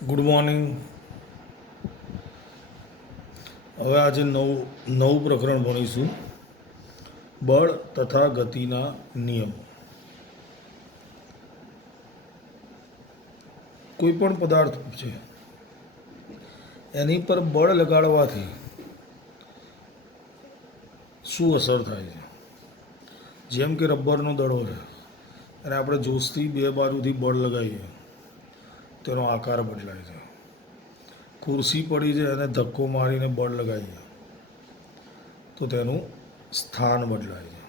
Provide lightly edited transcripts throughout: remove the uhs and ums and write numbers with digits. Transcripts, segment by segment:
Good morning. હવે આજે નવું પ્રકરણ ભણીશું, બળ તથા ગતિના નિયમો. કોઈ પણ પદાર્થ છે એની પર બળ લગાડવાથી શું અસર થાય છે? જેમ કે રબરનો દડો છે અને આપણે જોશથી બે બાજુથી બળ લગાવીએ તેનો આકાર બદલાય છે. ખુરશી પડી છે અને ધક્કો મારીને બળ લગાવીએ તો તેનું સ્થાન બદલાય છે.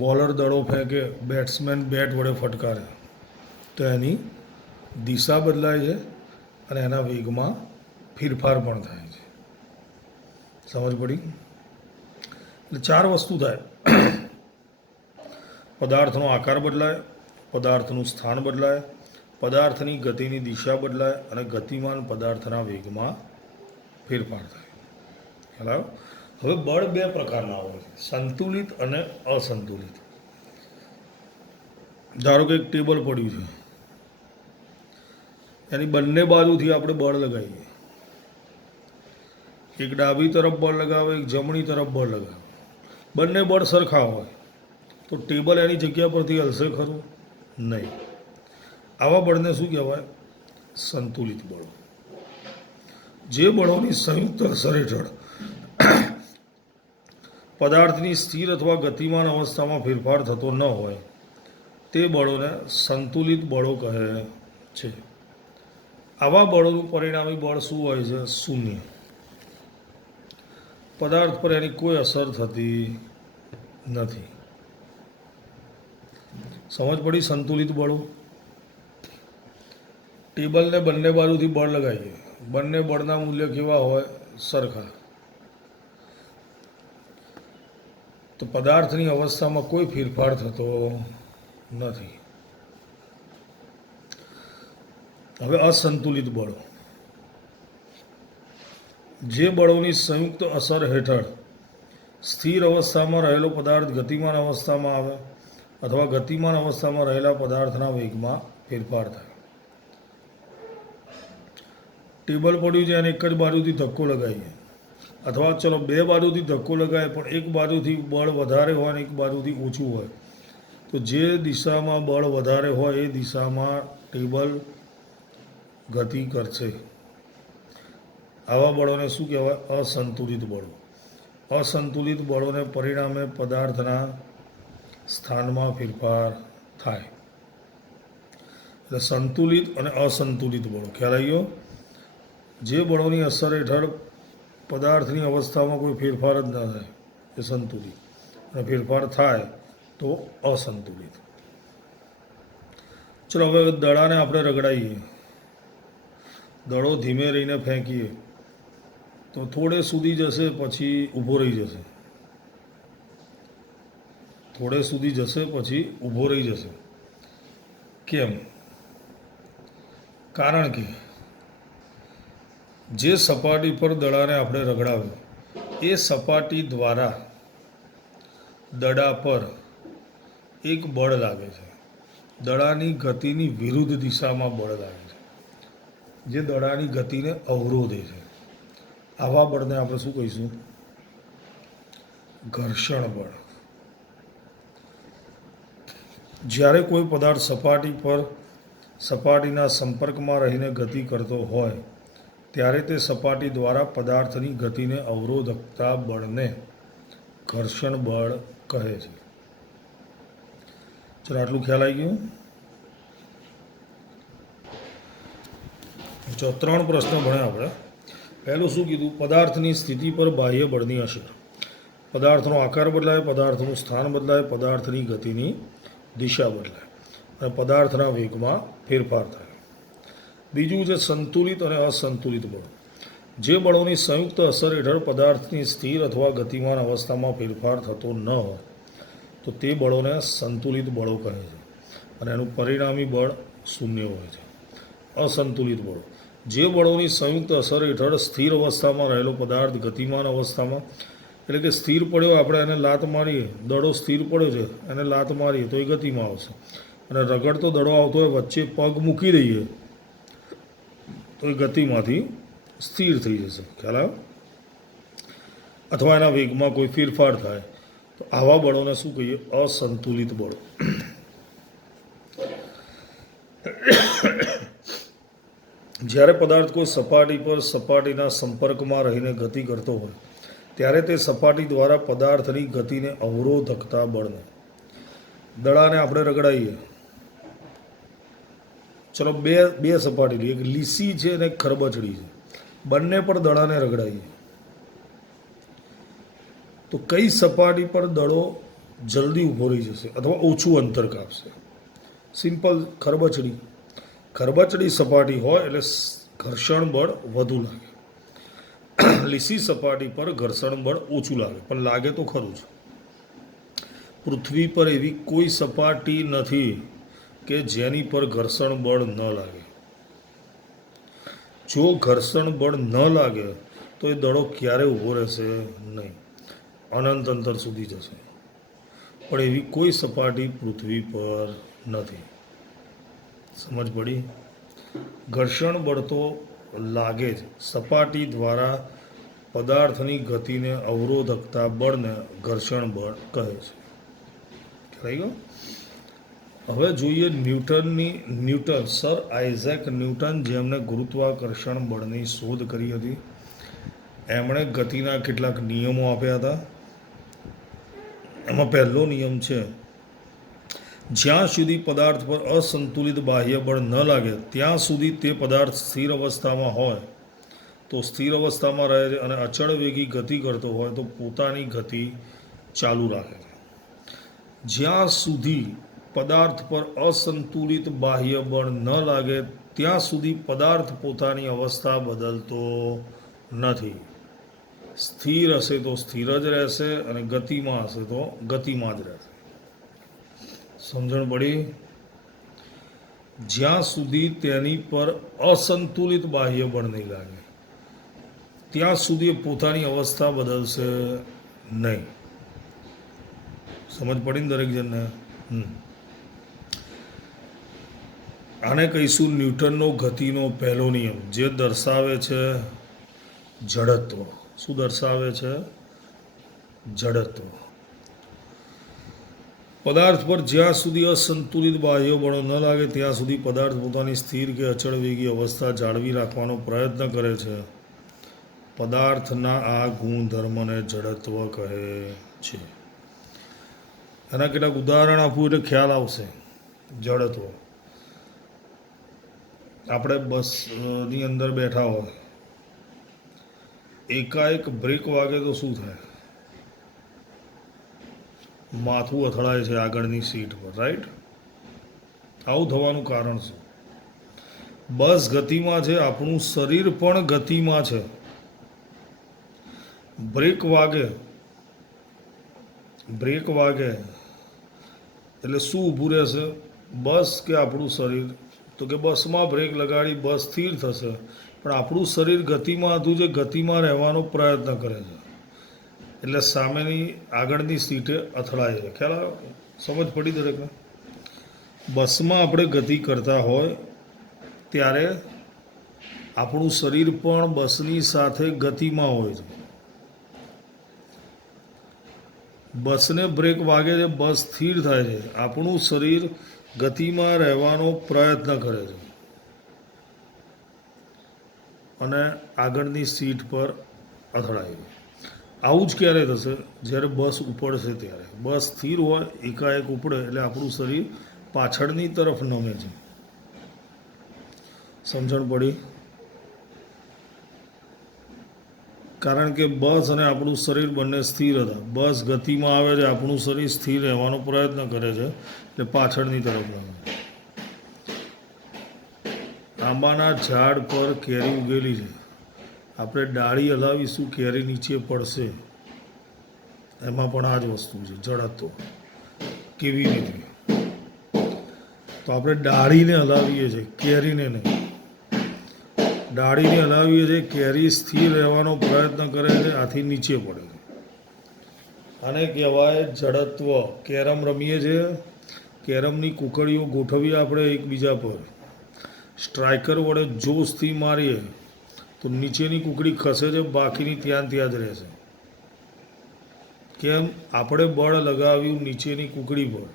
બોલર દડો ફેંકે, બેટ્સમેન બેટ વડે ફટકારે તો એની દિશા બદલાય છે અને એના વેગમાં ફેરફાર પણ થાય છે. સમજ પડી? એટલે ચાર વસ્તુ થાય: પદાર્થનો આકાર બદલાય, પદાર્થનું સ્થાન બદલાય, પદાર્થની ગતિની દિશા બદલાય અને ગતિમાન પદાર્થના વેગમાં ફેરફાર થાય. ખ્યાલ આવ્યો? હવે બળ બે પ્રકારના હોય છે, સંતુલિત અને અસંતુલિત. ધારો કે એક ટેબલ પડ્યું છે, એની બંને બાજુથી આપણે બળ લગાવીએ. એક ડાબી તરફ બળ લગાવે, એક જમણી તરફ બળ લગાવે. બંને બળ સરખા હોય તો ટેબલ એની જગ્યા પરથી હલશે ખરું? નહીં. આવા બળને શું કહેવાય? સંતુલિત બળો. જે બળોની સંયુક્ત અસર હેઠળ પદાર્થની સ્થિર અથવા ગતિમાન અવસ્થામાં ફેરફાર થતો ન હોય તે બળોને સંતુલિત બળો કહે છે. આવા બળોનું પરિણામી બળ શું હોય છે? શૂન્ય. પદાર્થ પર એની કોઈ અસર થતી નથી. સમજ પડી? સંતુલિત બળો. ટેબલને બંને બાજુથી બળ લગાવીએ, બંને બળના મૂલ્ય કેવા હોય? સરખા. તો પદાર્થની અવસ્થામાં કોઈ ફેરફાર થતો નથી. હવે અસંતુલિત બળો. જે બળોની સંયુક્ત અસર હેઠળ સ્થિર અવસ્થામાં રહેલો પદાર્થ ગતિમાન અવસ્થામાં આવે અથવા ગતિમાન અવસ્થામાં રહેલા પદાર્થના વેગમાં ફેરફાર થાય. ટેબલ પડ્યું છે અને એક જ બાજુથી ધક્કો લગાવીએ, અથવા ચલો બે બાજુથી ધક્કો લગાવે પણ એક બાજુથી બળ વધારે હોય અને એક બાજુથી ઓછું હોય, તો જે દિશામાં બળ વધારે હોય એ દિશામાં ટેબલ ગતિ કરશે. આવા બળોને શું કહેવાય? અસંતુલિત બળો. અસંતુલિત બળોને પરિણામે પદાર્થના સ્થાનમાં ફેરફાર થાય. એટલે સંતુલિત અને અસંતુલિત બળો ખ્યાલ આવી ગયો? જે બળોની અસર હેઠળ પદાર્થની અવસ્થામાં કોઈ ફેરફાર જ ન થાય એ સંતુલિત, અને ફેરફાર થાય તો અસંતુલિત. ચલો હવે દડાને આપણે રગડાવીએ, દડો ધીમે રહીને ફેંકીએ તો થોડે સુધી જશે પછી ઊભો રહી જશે. થોડે સુધી જશે પછી ઊભો રહી જશે. કેમ? કારણ કે જે સપાટી પર દડાને આપણે રગડાવ્યો એ સપાટી દ્વારા દડા પર એક બળ લાગે છે. દડાની ગતિની વિરુદ્ધ દિશામાં બળ લાગે છે, જે દડાની ગતિને અવરોધે છે. આવા બળને આપણે શું કહીશું? ઘર્ષણ બળ. જ્યારે કોઈ પદાર્થ સપાટીના સંપર્કમાં રહીને ગતિ કરતો હોય ત્યારે તે સપાટી દ્વારા પદાર્થની ગતિને અવરોધકતા બળને ઘર્ષણ બળ કહે છે. ચલો આટલું ખ્યાલ આવી ગયું? જો 3 પ્રશ્નો ભણ્યા આપણે. પહેલું શું કીધું? પદાર્થની સ્થિતિ પર બાહ્ય બળની અસર. પદાર્થનો આકાર બદલાય, પદાર્થનું સ્થાન બદલાય, પદાર્થની ગતિની દિશા બદલાય અને પદાર્થના વેગમાં ફેરફાર થાય. બીજું છે સંતુલિત અને અસંતુલિત બળો. જે બળોની સંયુક્ત અસર હેઠળ પદાર્થની સ્થિર અથવા ગતિમાન અવસ્થામાં ફેરફાર થતો ન હોય તો તે બળોને સંતુલિત બળો કહે છે અને એનું પરિણામી બળ શૂન્ય હોય છે. અસંતુલિત બળો. જે બળોની સંયુક્ત અસર હેઠળ સ્થિર અવસ્થામાં રહેલો પદાર્થ ગતિમાન અવસ્થામાં, એટલે કે સ્થિર પડ્યો, આપણે એને લાત મારીએ, દડો સ્થિર પડ્યો છે, એને લાત મારીએ તો એ ગતિમાં આવશે. અને રગડતો દડો આવતો હોય, વચ્ચે પગ મૂકી દઈએ તો એ ગતિમાંથી સ્થિર થઈ જશે. ખ્યાલ આવ્યો? અથવા એના વેગમાં કોઈ ફેરફાર થાય તો આવા બળોને શું કહીએ? અસંતુલિત બળો. જ્યારે પદાર્થ કોઈ સપાટી પર સપાટીના સંપર્કમાં રહીને ગતિ કરતો હોય ત્યારે તે સપાટી દ્વારા પદાર્થની ગતિને અવરોધકતા બળને, દડાને આપણે રગડાઈએ. ચલો બે સપાટી લઈએ, એક લીસી છે અને એક ખરબચડી છે. બંને પર દડાને રગડાઈએ તો કઈ સપાટી પર દડો જલ્દી ઊભો રહી જશે અથવા ઓછું અંતર કાપશે? સિમ્પલ, ખરબચડી. ખરબચડી સપાટી હોય એટલે ઘર્ષણ બળ વધુ લાગે. લીસી સપાટી પર ઘર્ષણ બળ ઓછું લાગે, પણ લાગે તો ખરું જ. પૃથ્વી પર એવી કોઈ સપાટી નથી કે જેની પર ઘર્ષણ બળ ન લાગે. જો ઘર્ષણ બળ ન લાગે તો એ દડો ક્યારે ઊભો રહેશે? નહીં, અનંત અંતર સુધી જશે. પણ એવી કોઈ સપાટી પૃથ્વી પર નથી. સમજ પડી? ઘર્ષણ બળ તો લાગે જ. સપાટી દ્વારા પદાર્થની ગતિને અવરોધકતા બળને ઘર્ષણ બળ કહે છે. ખ્યાલ ગયો? હવે જોઈએ ન્યૂટન, સર આઇઝેક ન્યૂટન, જેમણે ગુરુત્વાકર્ષણ બળની શોધ કરી હતી. એમણે ગતિના કેટલાક નિયમો આપ્યા હતા. એમાં પહેલો નિયમ છે, જ્યાં સુધી પદાર્થ પર અસંતુલિત બાહ્ય બળ ન લાગે ત્યાં સુધી તે પદાર્થ સ્થિર અવસ્થામાં હોય તો સ્થિર અવસ્થામાં રહે છે, અને અચળ વેગી ગતિ કરતો હોય તો પોતાની ગતિ ચાલુ રાખે છે. જ્યાં સુધી પદાર્થ પર અસંતુલિત બાહ્ય બળ ન લાગે ત્યાં સુધી પદાર્થ પોતાની અવસ્થા બદલતો નથી. સ્થિર હશે તો સ્થિર જ રહેશે, અને ગતિમાં હશે તો ગતિમાં જ રહેશે. સમજણ પડી? જ્યાં સુધી તેની પર અસંતુલિત બાહ્ય બળ નહીં લાગે ત્યાં સુધી પોતાની અવસ્થા બદલશે નહીં. સમજ પડી ને દરેક જણને? આને કહીશું ન્યૂટનનો ગતિનો પહેલો નિયમ, જે દર્શાવે છે જડત્વ. શું દર્શાવે છે? જડત્વ. પદાર્થ પર જ્યાં સુધી અસંતુલિત બાહ્ય બળો ન લાગે ત્યાં સુધી પદાર્થ પોતાની સ્થિર કે અચળ વેગી અવસ્થા જાળવી રાખવાનો પ્રયત્ન કરે છે. પદાર્થના આ ગુણધર્મને જડત્વ કહે છે. એના કેટલાક ઉદાહરણ આપું એટલે ખ્યાલ આવશે. જડત્વ. આપણે બસની અંદર બેઠા હોય, એકાએક બ્રેક વાગે તો શું થાય? માથું અથડાય છે આગળની સીટ પર, રાઈટ? આવું થવાનું કારણ શું? બસ ગતિમાં છે, આપણું શરીર પણ ગતિમાં છે. બ્રેક વાગે એટલે શું ઊભું રહેશે? બસ કે આપણું શરીર? તો કે બસમાં બ્રેક લગાડી બસ સ્થિર થશે, પણ આપણું શરીર ગતિમાં હતું, જે ગતિમાં રહેવાનો પ્રયત્ન કરે છે. એટલે સામેની આગળની સીટે અથડાય છે. ખ્યાલ આવ્યો? સમજ પડી દરેકને? બસમાં આપણે ગતિ કરતા હોય ત્યારે આપણું શરીર પણ બસની સાથે ગતિમાં હોય છે. બસને બ્રેક વાગે છે, બસ સ્થિર થાય છે, આપણું શરીર ગતિમાં રહેવાનો પ્રયત્ન કરે છે અને આગળની સીટ પર અથડાય છે. આવું જ ક્યારે થશે? જ્યારે બસ ઉપડશે ત્યારે. બસ સ્થિર હોય, એકાએક ઉપડે એટલે આપણું શરીર પાછળની તરફ નમે છે. સમજણ પડી? કારણ કે બસ અને આપણું શરીર બંને સ્થિર હતા. બસ ગતિમાં આવે છે, આપણું શરીર સ્થિર રહેવાનો પ્રયત્ન કરે છે એટલે પાછળની તરફ નમે. આંબાના ઝાડ પર કેરી ઉગેલી છે, આપણે ડાળી હલાવીશું, કેરી નીચે પડશે. એમાં પણ આ જ વસ્તુ છે, જડત્વ. કેવી રીતે? તો આપણે ડાળીને હલાવીએ છીએ, કેરીને નહીં. ડાળીને હલાવીએ છીએ, કેરી સ્થિર રહેવાનો પ્રયત્ન કરે છે, આથી નીચે પડે છે. આને કહેવાય જડત્વ. કેરમ રમીએ છીએ, કેરમની કુકડીઓ ગોઠવીએ આપણે એકબીજા પર, સ્ટ્રાઇકર વડે જોશથી મારીએ તો નીચેની કુકડી ખસે છે, બાકીની ત્યાં જ રહેશે. કેમ? આપણે બળ લગાવ્યું નીચેની કુકડી પર,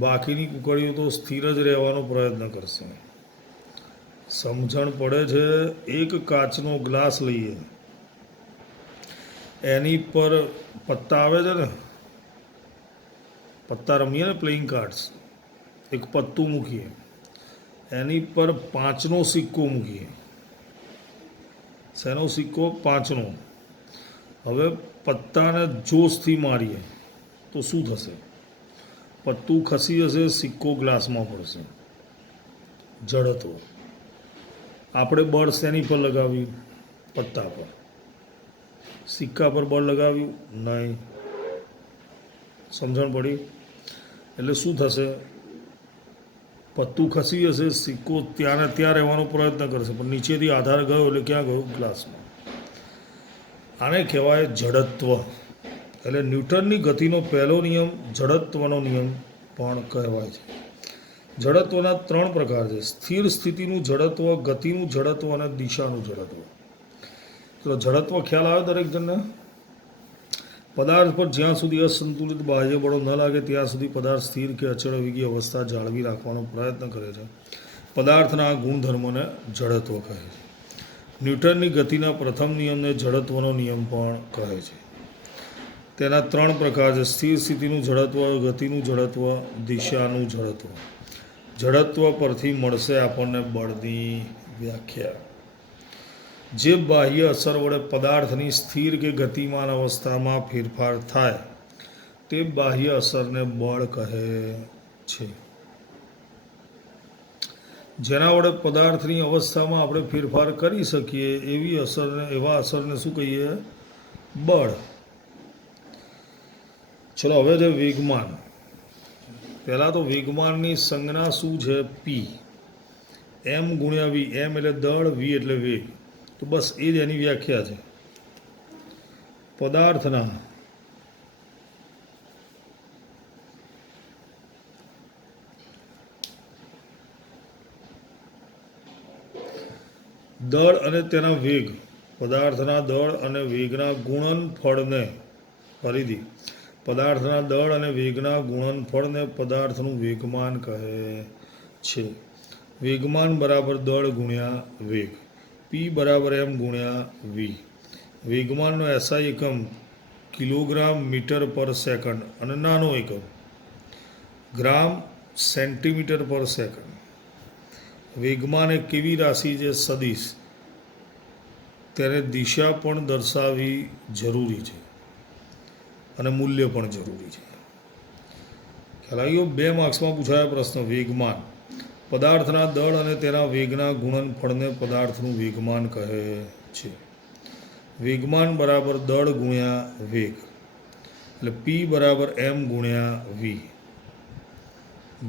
બાકીની કુકડીઓ તો સ્થિર જ રહેવાનો પ્રયત્ન કરશે. સમજણ પડે છે? એક કાચનો ગ્લાસ લઈએ, એની પર પત્તા આવે છે ને, પત્તા રમીએ ને, પ્લેઇંગ કાર્ડ્સ, એક પત્તું મૂકીએ, એની પર 5નો સિક્કો મૂકીએ. શેનો સિક્કો? 5નો. હવે પત્તાને જોશથી મારીએ તો શું થશે? પત્તું ખસી જશે, સિક્કો ગ્લાસમાં પડશે. જડત્વ. આપણે બળ શેની પર લગાવ્યું? પત્તા પર. સિક્કા પર બળ લગાવ્યું? નહીં. સમજણ પડી? એટલે શું થશે? પત્તું ખસી જશે, સિક્કો ત્યાં ને ત્યાં રહેવાનો પ્રયત્ન કરશે, પણ નીચેથી આધાર ગયો એટલે ક્યાં ગયો? ગ્લાસમાં. આને કહેવાય જડત્વ. એટલે ન્યૂટનની ગતિનો પહેલો નિયમ જડત્વનો નિયમ પણ કહેવાય છે. જડત્વના 3 પ્રકાર છે: સ્થિર સ્થિતિનું જડત્વ, ગતિનું જડત્વ અને દિશાનું જડત્વ. તો જડત્વ ખ્યાલ આવે દરેક જણને? પદાર્થ પર જ્યાં સુધી અસંતુલિત બાહ્ય બળો ન લાગે ત્યાં સુધી પદાર્થ સ્થિર કે અચળ વિગી અવસ્થા જાળવી રાખવાનો પ્રયત્ન કરે છે. પદાર્થના આ ગુણધર્મને જડત્વ કહે છે. ન્યૂટનની ગતિના પ્રથમ નિયમને જડત્વનો નિયમ પણ કહે છે. તેના 3 પ્રકાર છે: સ્થિર સ્થિતિનું જડત્વ, ગતિનું જડત્વ, દિશાનું જડત્વ. જડત્વ પરથી મળશે આપણને બળની વ્યાખ્યા. જે બાહ્ય અસર વડે પદાર્થની સ્થિર કે ગતિમાન અવસ્થામાં ફેરફાર થાય તે બાહ્ય અસરને બળ કહે છે. જેના વડે પદાર્થની અવસ્થામાં આપણે ફેરફાર કરી શકીએ એવા અસરને શું કહીએ? બળ. ચલો હવે છે વેગમાન. પહેલાં તો વેગમાનની સંજ્ઞા શું છે? પી. એમ ગુણ્યા વી. એમ એટલે દળ, વી એટલે વેગ. તો બસ એ જ એની વ્યાખ્યા છે. પદાર્થના દળ અને તેના વેગ, પદાર્થના દળ અને વેગના ગુણનફળને, ફરીથી, પદાર્થના દળ અને વેગના ગુણનફળને પદાર્થનું વેગમાન કહે છે. વેગમાન બરાબર દળ ગુણ્યા વેગ. પી બરાબર એમ ગુણ્યા વી. વેગમાનનો એસઆઈ એકમ કિલોગ્રામ મીટર પર સેકન્ડ અને નાનો એકમ ગ્રામ સેન્ટીમીટર પર સેકન્ડ. વેગમાન એક કેવી રાશિ છે? સદિશ. તેને દિશા પણ દર્શાવવી જરૂરી છે અને મૂલ્ય પણ જરૂરી છે. ખ્યાલ આવી ગયો? 2 માર્ક્સમાં પૂછાયા પ્રશ્ન. વેગમાન, પદાર્થના દળ અને તેના વેગના ગુણનફળને પદાર્થનું વેગમાન કહે છે. વેગમાન બરાબર દળ ગુણ્યા વેગ, એટલે પી બરાબર એમ ગુણ્યા વી.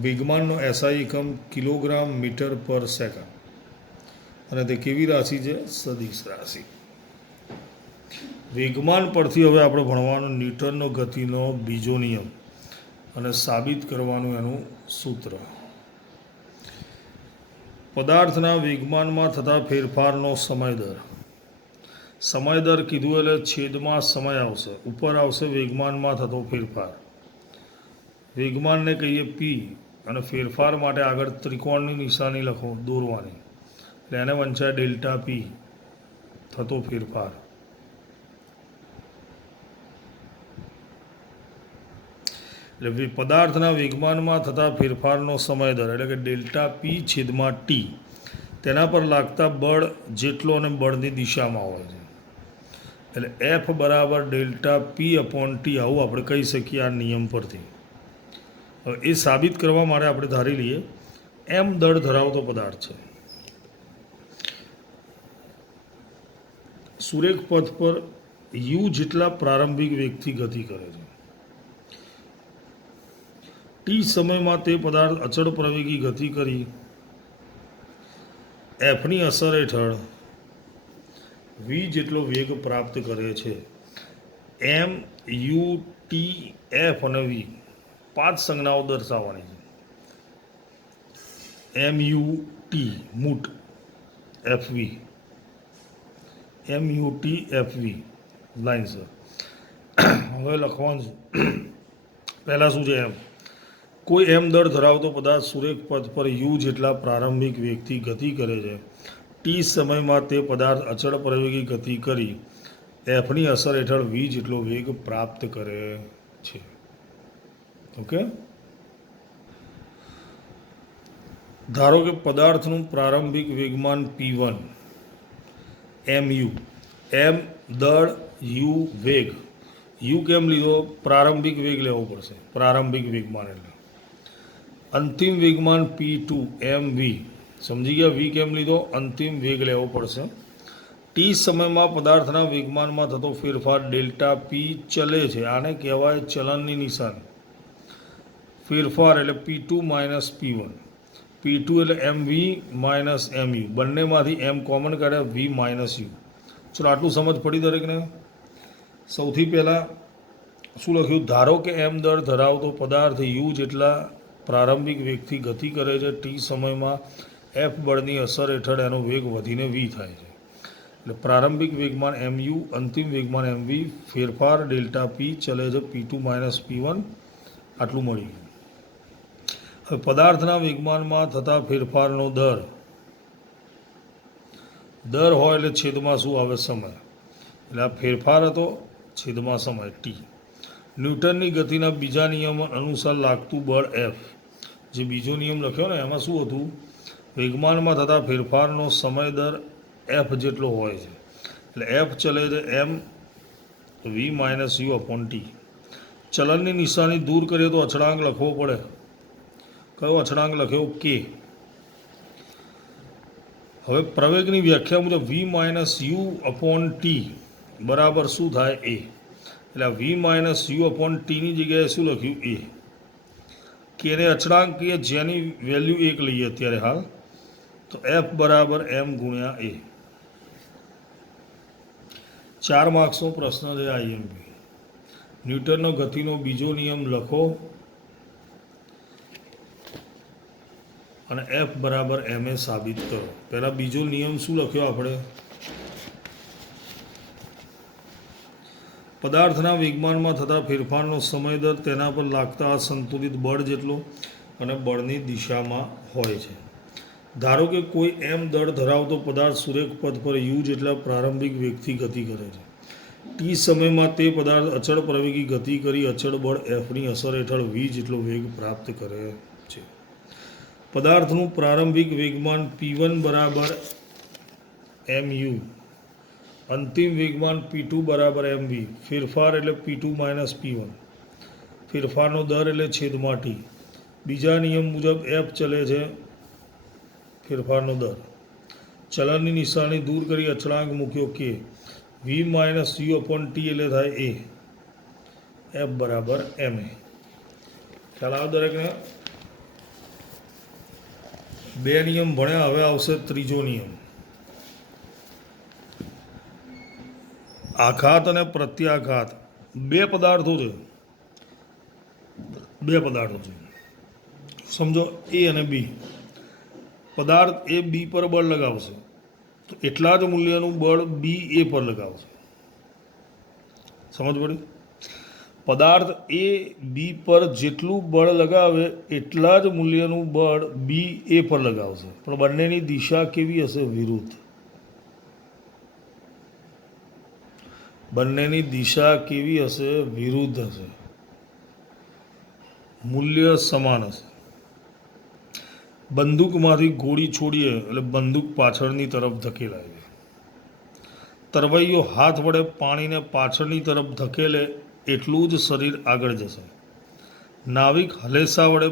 વેગમાનનો એસઆઈ એકમ કિલોગ્રામ મીટર પર સેકન્ડ અને તે કેવી રાશિ છે? સદિશ રાશિ. વેગમાન પરથી હવે આપણે ભણવાનો ન્યૂટનનો ગતિનો બીજો નિયમ અને સાબિત કરવાનું એનું સૂત્ર. પદાર્થના વેગમાનમાં થતા ફેરફારનો સમય દર. સમય દર કીધું એટલે છેદમાં સમય આવશે, ઉપર આવશે વેગમાનમાં થતો ફેરફાર. વેગમાનને કહીએ પી અને ફેરફાર માટે આગળ ત્રિકોણની નિશાની લખો, દોરવાની, એટલે એને વંચાય ડેલ્ટા પી, થતો ફેરફાર. એટલે પદાર્થના વેગમાનમાં થતા ફેરફારનો સમય દર એટલે કે ડેલ્ટા પી છેદમાં ટી, તેના પર લાગતા બળ જેટલો અને બળની દિશામાં હોય છે. એટલે એફ બરાબર ડેલ્ટા પી અપોન ટી, આવું આપણે કહી શકીએ આ નિયમ પરથી. હવે એ સાબિત કરવા માટે આપણે ધારી લઈએ એમ દળ ધરાવતો પદાર્થ છે. સુરેખ પથ પર યુ જેટલા પ્રારંભિક વેગથી ગતિ કરે છે. ટી સમયમાં તે પદાર્થ અચળ પ્રવેગી ગતિ કરી એફની અસર હેઠળ વી જેટલો વેગ પ્રાપ્ત કરે છે. એમ, યુ, ટી, એફ અને વી 5 સંજ્ઞાઓ દર્શાવવાની છે. MUT મૂટ FV MUT FV line sir. હવે લખવાનું છે. પહેલાં શું છે? એમ કોઈ એમ દળ ધરાવતો પદાર્થ સુરેખ પથ પર યુ જેટલા પ્રારંભિક વેગથી ગતિ કરે છે. ટી સમયમાં તે પદાર્થ અચળ પ્રવેગી ગતિ કરી એફની અસર હેઠળ વી જેટલો વેગ પ્રાપ્ત કરે છે. ઓકે. ધારો કે પદાર્થનું પ્રારંભિક વેગમાન P1 MU, એમ દળ, યુ વેગ. યુ કેમ લીધો? પ્રારંભિક વેગ લેવો પડશે. પ્રારંભિક વેગમાન એટલે અંતિમ વેગમાન P2 MV. સમજી ગયા? વી કેમ લીધો? અંતિમ વેગ લેવો પડશે. ટી સમયમાં પદાર્થના વેગમાનમાં થતો ફેરફાર ડેલ્ટા પી ચલે છે. આને કહેવાય ચલનની નિશાની. ફેરફાર એટલે P2 માઇનસ P1. P2 એટલે MV માઇનસ MU. બંનેમાંથી એમ કોમન કાઢ્યા, V માઇનસ યુ. ચલો આટલું સમજ પડી દરેકને? સૌથી પહેલાં શું લખ્યું? ધારો કે એમ દળ ધરાવતો પદાર્થ યુ જેટલા પ્રારંભિક વેગથી ગતિ કરે છે. ટી સમયમાં એફ બળની અસર હેઠળ એનો વેગ વધીને વી થાય છે. એટલે પ્રારંભિક વેગમાન MU, અંતિમ વેગમાન MV, ફેરફાર ડેલ્ટા પી ચલે છે P2 માઇનસ P1. આટલું મળી ગયું. હવે પદાર્થના વેગમાનમાં થતા ફેરફારનો દર હોય એટલે છેદમાં શું આવે? સમય. એટલે આ ફેરફાર હતો, છેદમાં સમય ટી. ન્યૂટનની ગતિના બીજા નિયમ અનુસાર લાગતું બળ એફ. જે બીજો નિયમ લખ્યો ને એમાં શું હતું? વેગમાનમાં થતા ફેરફારનો સમય દર એફ જેટલો હોય છે. એટલે એફ ચલે છે એમ વી માઇનસ યુ અપોન ટી. ચલનની નિશાની દૂર કરીએ તો અચળાંક લખવો પડે. કયો અચળાંક લખ્યો? કે. હવે પ્રવેગની વ્યાખ્યા મુજબ વી માઇનસ યુ અપોન ટી બરાબર શું થાય? એ. એટલે વી માઇનસ યુ અપોન ટીની જગ્યાએ શું લખ્યું? એ. કેને અચળાંક કહીએ જેની વેલ્યુ 1 લઈએ અત્યારે હાલ. તો એફ બરાબર એમ ગુણ્યા એ. 4 માર્ક્સનો પ્રશ્ન છે IMP. ન્યૂટનનો ગતિનો બીજો નિયમ લખો અને એફ બરાબર એમ એ સાબિત કરો. પહેલાં બીજો નિયમ શું લખ્યો આપણે? પદાર્થના વેગમાનમાં થતા ફેરફારનો સમય દર તેના પર લાગતા અસંતુલિત બળ જેટલો અને બળની દિશામાં હોય છે. ધારો કે કોઈ એમ દળ ધરાવતો પદાર્થ સુરેખ પથ પર યુ જેટલા પ્રારંભિક વેગથી ગતિ કરે છે. ટી સમયમાં તે પદાર્થ અચળ પ્રવેગી ગતિ કરી અચળ બળ એફની અસર હેઠળ વી જેટલો વેગ પ્રાપ્ત કરે છે. પદાર્થનું પ્રારંભિક વેગમાન P1 બરાબર MU, અંતિમ વેગમાન P2 બરાબર MV. ફેરફાર એટલે P2 માઇનસ P1. ફેરફારનો દર એટલે છેદમાં ટી. બીજા નિયમ મુજબ એફ ચલે છે ફેરફારનો દર. ચલનની નિશાની દૂર કરી અચળાંક મૂક્યો કે. વી માઇનસ યુ અપોન ટી એટલે થાય એ. એફ બરાબર એમ એ. ખ્યાલ આવે દરેકને? 2 નિયમ ભણ્યા. હવે આવશે ત્રીજો નિયમ. આઘાત અને પ્રત્યાઘાત. બે પદાર્થો છે. સમજો એ અને બી. પદાર્થ એ બી પર બળ લગાવશે તો એટલા જ મૂલ્યનું બળ બી એ પર લગાવશે. સમજ પડી? પદાર્થ એ બી પર જેટલું બળ લગાવે એટલા જ મૂલ્યનું બળ બી એ પર લગાવશે. પણ બંનેની દિશા કેવી હશે? વિરુદ્ધ. બંનેની દિશા કેવી હશે? વિરુદ્ધ હશે. મૂલ્ય સમાન હશે. બંદૂકમાંથી ગોળી છોડીએ એટલે બંદૂક પાછળની તરફ ધકેલાય છે. તરવૈયો હાથ વડે પાણીને પાછળની તરફ ધકેલે એટલું જ શરીર આગળ જશે. નાવિક હલેસા વડે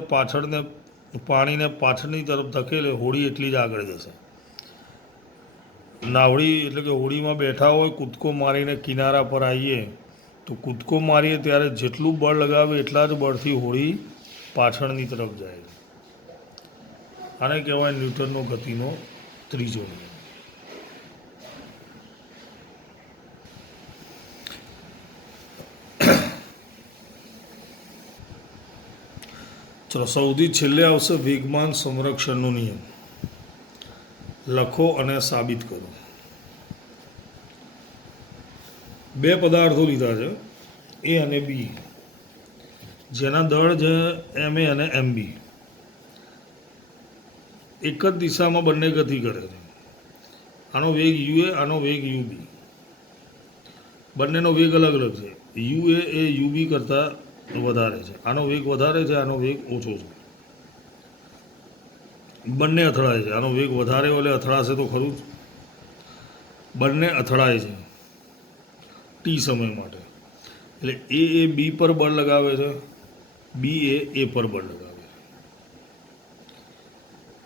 પાણીને પાછળની તરફ ધકેલે હોડી એટલી જ આગળ જશે. નાવડી એટલે કે હોડીમાં બેઠા હોય, કૂદકો મારીને કિનારા પર આવીએ તો કૂદકો મારીએ ત્યારે જેટલું બળ લગાવે એટલા જ બળથી હોડી પાછળની તરફ જાય છે. આને કહેવાય ન્યૂટનનો ગતિનો ત્રીજો નિયમ. ચલો સૌથી છેલ્લે આવશે વેગમાન સંરક્ષણનો નિયમ. લખો અને સાબિત કરો. બે પદાર્થો લીધા છે એ અને બી, જેના દળ છે એમ એ અને એમ બી. એક જ દિશામાં બંને ગતિ કરે છે. આનો વેગ યુ એ, આનો વેગ યુ બી. બંનેનો વેગ અલગ અલગ છે. યુ એ યુ બી કરતાં વધારે છે. આનો વેગ વધારે છે, આનો વેગ ઓછો છે. બંને અથડાય છે. આનો વેગ વધારે એટલે અથડાશે તો ખરું જ. બંને અથડાય છે ટી સમય માટે. એટલે એ બી પર બળ લગાવે છે, બી એ પર બળ લગાવે છે.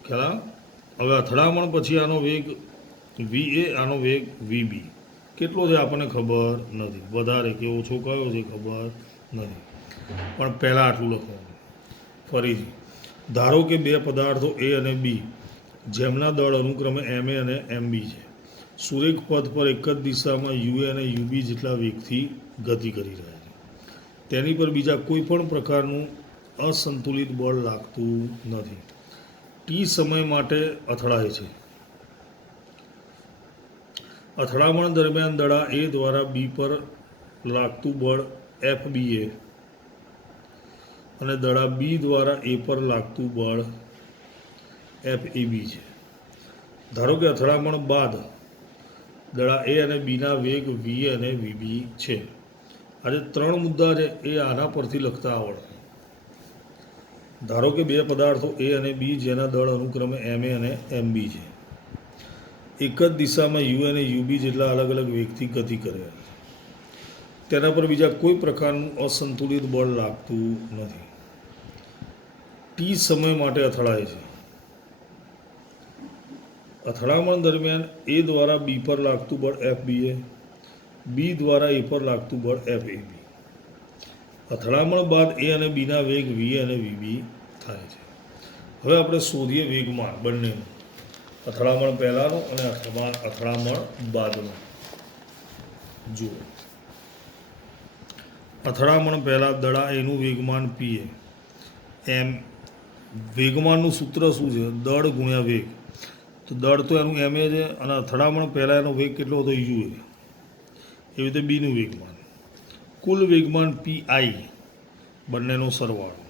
ખ્યાલ? હવે અથડામણ પછી આનો વેગ વી એ, આનો વેગ વી બી કેટલો છે આપણને ખબર નથી. વધારે કે ઓછો કયો છે ખબર નથી. પણ પહેલાં આટલું લખવાનું. ફરીથી ધારો કે બે પદાર્થો એ અને બી, જેમના દળ અનુક્રમે એમ એ અને એમ બી છે, સુરેખ પથ પર એક જ દિશામાં યુ એ અને યુ બી જેટલા વેગથી ગતિ કરી રહ્યા છે. તેની પર બીજા કોઈ પણ પ્રકારનું અસંતુલિત બળ લાગતું નથી. ટી સમય માટે અથડાય છે. અથડામણ દરમિયાન દડા એ દ્વારા બી પર લાગતું બળ એફ બી એ અને દડા બી દ્વારા એ પર લાગતું બળ એફ એ બી છે. ધારો કે અથડામણ બાદ દડા એ અને બીના વેગ વી એ અને વી બી છે. આજે ત્રણ મુદ્દા છે એ આના પરથી લખતા આવડે. ધારો કે બે પદાર્થો એ અને બી, જેના દળ અનુક્રમે એમ એ અને એમ બી છે, એક જ દિશામાં યુ અને યુ બી જેટલા અલગ અલગ વેગથી ગતિ કરે. તેના પર બીજા કોઈ પ્રકારનું અસંતુલિત બળ લાગતું નથી. ટી સમય માટે અથડાય છે. અથડામણ દરમિયાન એ દ્વારા બી પર લાગતું બળ એફ બી એ, બી દ્વારા એ પર લાગતું બળ એફ એ બી. અથડામણ બાદ એ અને બીના વેગ વી અને વી બી થાય છે. હવે આપણે શોધીએ વેગમાન બંનેનું. અથડામણ પહેલાંનો અને અથડામણ બાદનો. જુઓ, અથડામણ પહેલાં દડા એનું વેગમાન પી એમ. વેગમાનનું સૂત્ર શું છે? દળ ગુણ્યા વેગ. તો દળ તો એનું એમ એ છે અને અથડામણ પહેલાં એનો વેગ કેટલો હતો? યુ એ. એવી રીતે બીનું વેગમાન. કુલ વેગમાન પી આઈ, બંનેનો સરવાળો.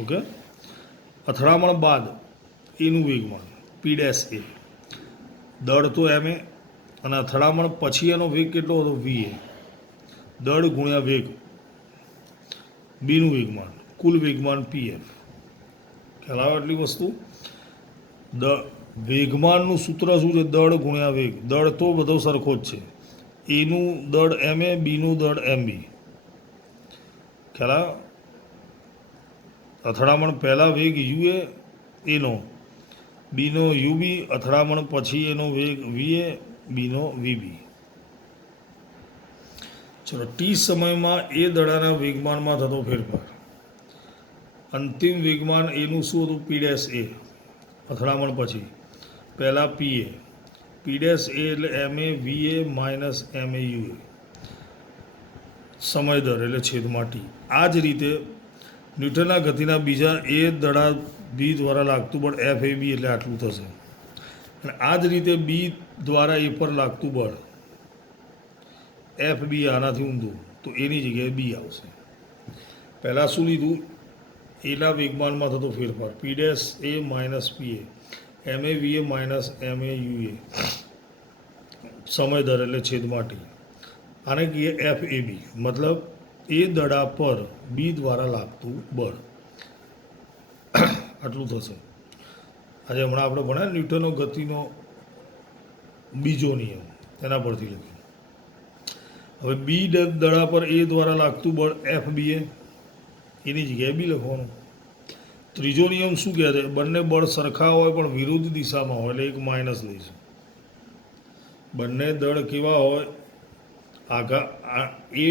ઓકે. અથડામણ બાદ એનું વેગમાન પી ડેશ એ. દળ તો એમ એ અને અથડામણ પછી એનો વેગ કેટલો હતો? વી એ. દળ ગુણ્યા વેગ, બીનું વેગમાન, કુલ વેગમાન પી એફ. ખ્યાલ આવે એટલી વસ્તુ? વેગમાનનું સૂત્ર શું છે? દળ ગુણ્યા વેગ. દળ તો બધો સરખો જ છે. એનું દળ એમ એ, બીનું દળ એમ બી. ખ્યાલ આવે? અથડામણ પહેલાં વેગ યુ એ એનો, બીનો યુ બી. અથડામણ પછી એનો વેગ વી એ, બીનો વી બી. ચલો, ટી સમયમાં એ દડાના વેગમાનમાં થતો ફેરફાર. અંતિમ વેગમાન એનું શું હતું? પી ડેશ એ. અથડામણ પછી પહેલાં પી એ, પી ડેશ એ એટલે એમ A V A minus M A U A. સમય દર એટલે છેદમાં ટી. આ જ રીતે ન્યૂટનના ગતિના બીજા એ દડા બી દ્વારા લાગતું બળ એફ એ બી એટલે આટલું થશે. અને આ જ રીતે બી દ્વારા એ પર લાગતું બળ એફ બી આનાથી ઊંધું, તો એની જગ્યાએ બી આવશે. પહેલાં શું લીધું? એના વેગમાનમાં થતો ફેરફાર. P dash A minus P A, M A V A minus M A U A. સમય દર એટલે છેદમાં ટી. આને કહીએ એફ એ બી. મતલબ એ દડા પર બી દ્વારા લાગતું બળ. આટલું થશે. આજે હમણાં આપણે ભણ્યા ન્યૂટનનો ગતિનો બીજો નિયમ, એના પરથી લખ્યું. હવે બી દડા પર એ દ્વારા લાગતું બળ એફ બી એ, એની જગ્યાએ બી લખવાનું. ત્રીજો નિયમ શું કહે છે? બંને બળ સરખા હોય પણ વિરુદ્ધ દિશામાં હોય એટલે એક માઇનસ લઈશું. બંને દળ કેવા હોય? એ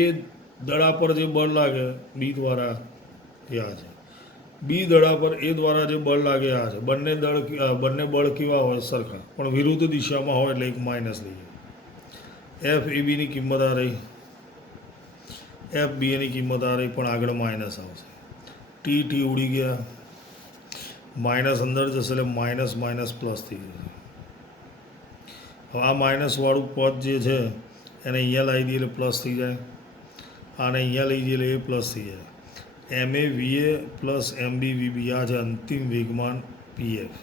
દડા પર જે બળ લાગે બી દ્વારા એ આ છે, બી દડા પર એ દ્વારા જે બળ લાગે આ છે. બંને બળ કેવા હોય? સરખા પણ વિરુદ્ધ દિશામાં હોય એટલે એક માઇનસ લઈએ. એફ એ બીની કિંમત આ રહી, એફ બી એની કિંમત આ રહી, પણ આગળ માઇનસ આવશે. ટી ઉડી ગયા, માઇનસ અંદર જશે એટલે માઇનસ માઇનસ પ્લસ થઈ જશે. હવે આ માઇનસવાળું પદ જે છે એને અહીંયા લાવી દઈએ એટલે પ્લસ થઈ જાય, આને અહીંયા લઈ જઈએ એટલે એ પ્લસ થઈ જાય. MA VA plus MB VB આ છે અંતિમ વેગમાન PF.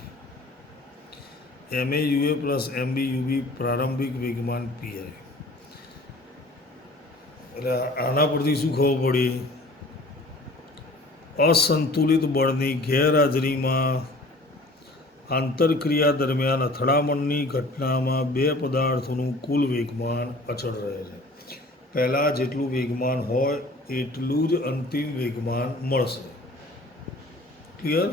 MA UA plus MB UB પ્રારંભિક વેગમાન PI. એટલે આના પરથી શું ખબર પડી? અસંતુલિત બળની ગેરહાજરીમાં આંતરક્રિયા દરમિયાન અથડામણની ઘટનામાં બે પદાર્થોનું કુલ વેગમાન અચળ રહે છે. પહેલાં જેટલું વેગમાન હોય એટલું જ અંતિમ વેગમાન મળશે. ક્લિયર?